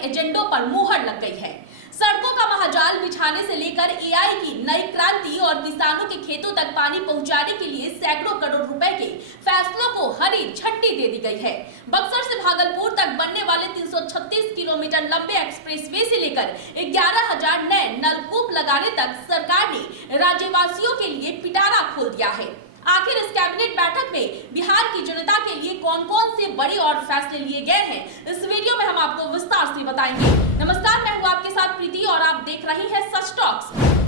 एजेंडों पर मुहर लग गई है। सड़कों का महाजाल बिछाने से लेकर एआई की नई क्रांति और किसानों के खेतों तक पानी पहुंचाने के लिए सैकड़ों करोड़ रुपए के फैसलों को हरी झंडी दे दी गई है। बक्सर से भागलपुर तक बनने वाले 336 किलोमीटर लंबे एक्सप्रेसवे से लेकर 11,000 नए नलकूप लगाने तक सरकार ने राज्यवासियों के लिए पिटारा खोल दिया है। आखिर इस कैबिनेट बैठक में बिहार की जनता के लिए कौन-कौन से बड़े और फैसले लिए गए हैं, इस वीडियो में हम आपको विस्तार से बताएंगे। नमस्कार, मैं हूं आपके साथ प्रीति और आप देख रहे हैं सच टॉक्स।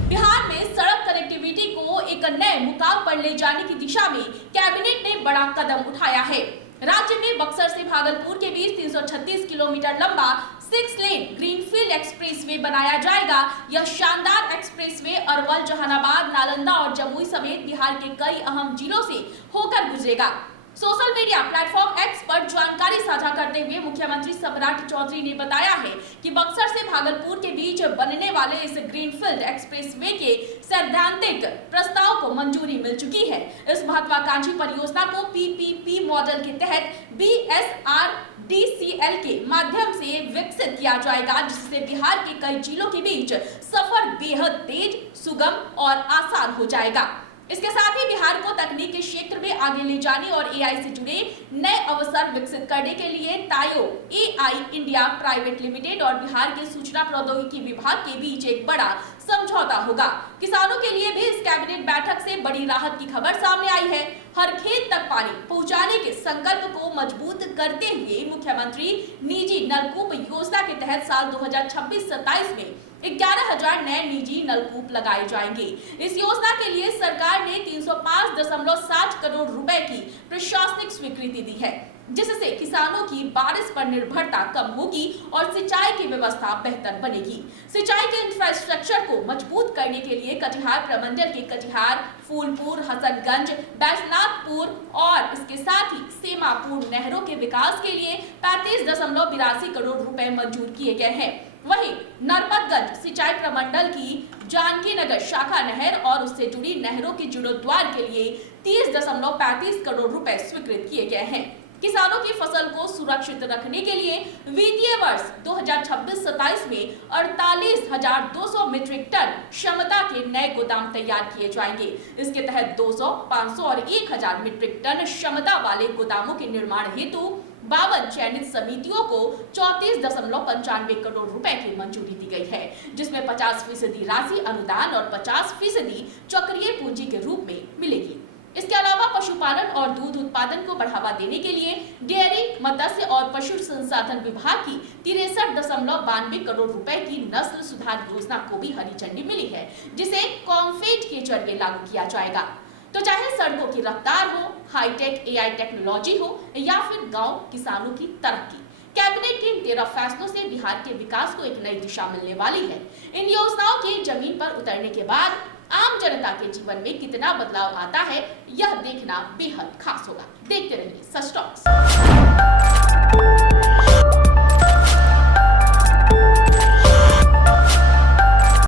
बिहार में सड़क कनेक्टिविटी को एक नए मुकाम पर ले जाने की दिशा में कैबिनेट ने बड़ा कदम उठाया है। राज्य में बक्सर से भागलपुर के बीच 336 किलोमीटर लंबा 6 लेन ग्रीनफील्ड एक्सप्रेसवे बनाया जाएगा। यह शानदार एक्सप्रेसवे अरवल, जहानाबाद, नालंदा और जमुई समेत बिहार के कई अहम जिलों से होकर गुजरेगा। सोशल मीडिया प्लेटफॉर्म एक्स पर जानकारी साझा करते हुए मुख्यमंत्री सम्राट चौधरी ने बताया है कि बक्सर से भागलपुर के बीच बनने वाले इस ग्रीनफील्ड एक्सप्रेसवे के सैद्धांतिक प्रस्ताव को मंजूरी मिल चुकी है। इस महत्वाकांक्षी परियोजना को पीपीपी मॉडल के तहत बीएसआरडीसीएल के माध्यम से विकसित किया जाएगा, जिससे बिहार के कई जिलों के बीच सफर बेहद तेज, सुगम और आसान हो जाएगा। इसके साथ ही बिहार को तकनीक के क्षेत्र में आगे ले जाने और एआई से जुड़े नए अवसर विकसित करने के लिए तायो एआई इंडिया प्राइवेट लिमिटेड और बिहार के सूचना प्रौद्योगिकी विभाग के बीच एक बड़ा समझौता होगा। किसानों के लिए भी इस कैबिनेट बैठक से बड़ी राहत की खबर सामने आई है। हर खेत तक पानी पहुंचाने के संकल्प को मजबूत करते हुए मुख्यमंत्री निजी नलकूप योजना के तहत साल 2026-27 में 11,000 नए निजी नलकूप लगाए जाएंगे। इस योजना के लिए सरकार ने 305.7 करोड़ रुपए की प्रशासनिक स्वीकृति दी है, जिससे किसानों की बारिश पर निर्भरता कम होगी और सिंचाई की व्यवस्था बेहतर बनेगी। सिंचाई के इंफ्रास्ट्रक्चर को मजबूत करने के लिए कटिहार प्रमंडल के कटिहार, फूलपुर, हसनगंज, बैजनाथपुर और इसके साथ ही सेमापुर नहरों के विकास के लिए 35.82 करोड़ रुपए मंजूर किए गए हैं। वहीं नरपतगंज सिंचाई प्रमंडल की जानकी नगर शाखा नहर और उससे जुड़ी नहरों के जीर्णोद्धार के लिए 30.35 करोड़ रुपए स्वीकृत किए गए हैं। किसानों की फसल को सुरक्षित रखने के लिए वित्तीय वर्ष 2026-27 में 48,200 मीट्रिक टन क्षमता के नए गोदाम तैयार किए जाएंगे। इसके तहत 200, 500 और 1,000 मीट्रिक टन क्षमता वाले गोदामों के निर्माण हेतु 52 चयनित समितियों को 34.95 करोड़ रुपए की मंजूरी दी गई है, जिसमें 50% राशि अनुदान और 50% चक्रीय पूंजी के रूप में मिलेगी। इसके अलावा पशुपालन और दूध उत्पादन को बढ़ावा देने के लिए डेयरी, मत्स्य और पशु संसाधन विभाग की 63.92 करोड़ रुपए की नस्ल सुधार योजना को भी हरी झंडी मिली है, जिसे कॉम्फेड के जरिए लागू किया जाएगा। तो चाहे सड़कों की रफ्तार हो, हाईटेक एआई टेक्नोलॉजी हो या फिर गांव किसानों की तरक्की, कैबिनेट के 13 फैसलों से बिहार के विकास को एक नई दिशा मिलने वाली है। इन योजनाओं के जमीन पर उतरने के बाद आम जनता के जीवन में कितना बदलाव आता है, यह देखना बेहद खास होगा। देखते रहिए सच टॉक्स।